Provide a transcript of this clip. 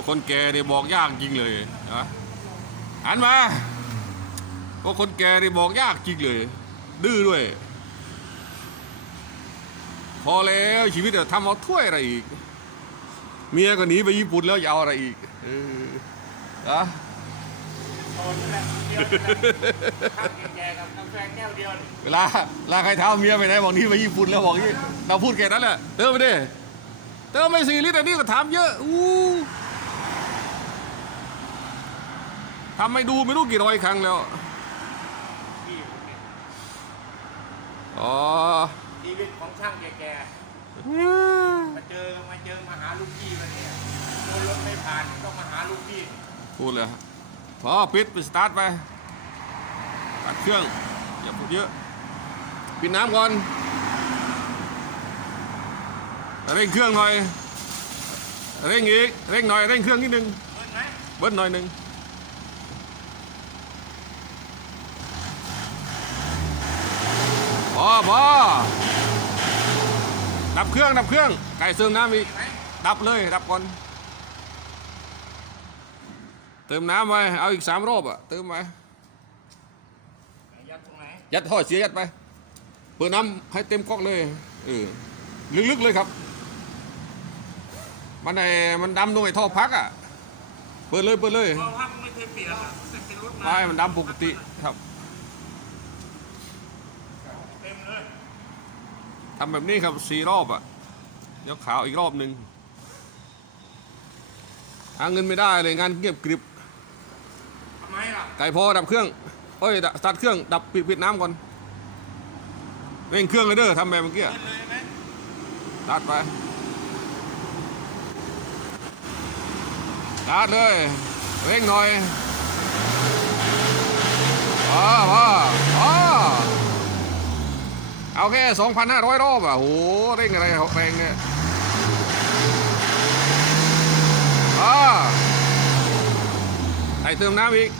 วกคนแก่เนี่ยบอกยากจริงเลยนะหันมาพวกคนแก่เนี่ยบอกยากจริงเลย ดื้อด้วย พอแล้วชีวิตอะทำเอาถ้วยอะไรอีก เมียก็หนีไปญี่ปุ่นแล้วจะเอาอะไรอีกเอออะโดนนี่แหละเดียวนี่แหละข้างแก่ๆกับกาแฟแก้วเดียวนี่เวลาเวลาใครถามเมียไปไหนบอกนี่ไปญี่ปุ่นแล้วบอกนี่เราพูดแค่นั้นแหละเติมไปดิเติมไม่สี่ลิตรอันนี้ก็ถามเยอะอู้ ทำไม่ดูไม่รู้กี่ร้อยครั้งแล้วพี่ผมเนี่ยอ๋อชีวิตของช่างแก่ๆมาเจอมาเจอมาหาลูกพี่มาเนี่ยโดนรถไม่ผ่านต้องมาหาลูกพี่พูดเลยพอปิดไปสตาร์ทไปตัดเครื่องอย่าพูดเยอะ ปิดน้ำก่อนเร่งเครื่องหน่อย เร่งอีก เร่งหน่อย เร่งเครื่องนิดนึงเห็นไหมเบิ้ลหน่อยหนึ่ง พอพอดับเครื่องดับเครื่อง ไก่เติมน้ำอีกเห็นไหมดับเลยดับก่อน เติมน้ำไปเอาอีกสามรอบอะเติมไปไหนยัดตรงไหนยัดท่อเสียยัดไป เปิดน้ำให้เต็มก๊อกเลยเออลึกๆเลยครับ มันไอ้มันดำตรงไอ้ท่อพักอะเปิดเลยเปิดเลยเพราะว่าไม่เคยเปลี่ยนอะแต่เป็นรถมาไม่มันดำปกติครับ เต็มเลย ทำแบบนี้ครับสี่รอบอะเดี๋ยวขาวอีกรอบหนึ่งหาเงินไม่ได้เลยงานเงียบกริบทำไมล่ะไก่พอดับเครื่องเอ้ยดับสตาร์ทเครื่องดับปิดปิดน้ำก่อนเร่งเครื่องเลยเด้อทำแบบเมื่อกี้เดินเลยไหมสตาร์ทไปสตาร์ทเลย เร่งหน่อยพอพอพอ เอาแค่ 2,500 รอบอะโหเร่งอะไรแรงเนี่ยอ่าใส่เติมน้ำอีก